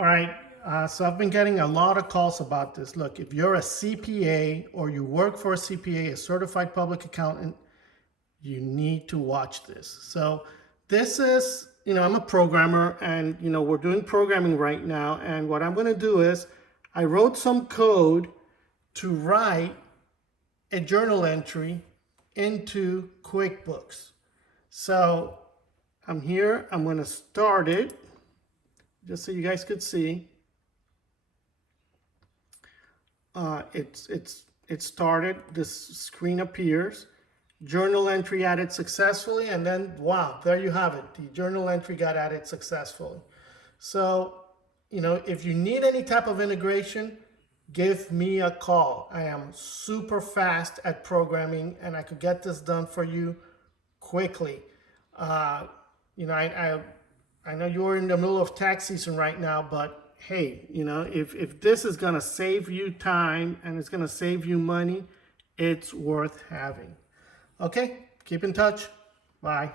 All right, so I've been getting a lot of calls about this. Look, if you're a CPA or you work for a CPA, a certified public accountant, you need to watch this. So this is, I'm a programmer and, we're doing programming right now. And what I'm going to do is I wrote some code to write a journal entry into QuickBooks. So I'm here, I'm going to start it just so you guys could see. It started, this screen appears, journal entry added successfully, and then wow, there you have it. The journal entry got added successfully. So, if you need any type of integration, give me a call. I am super fast at programming and I could get this done for you quickly. I know you're in the middle of tax season right now, but hey, if this is going to save you time and it's going to save you money, it's worth having. Okay, keep in touch. Bye.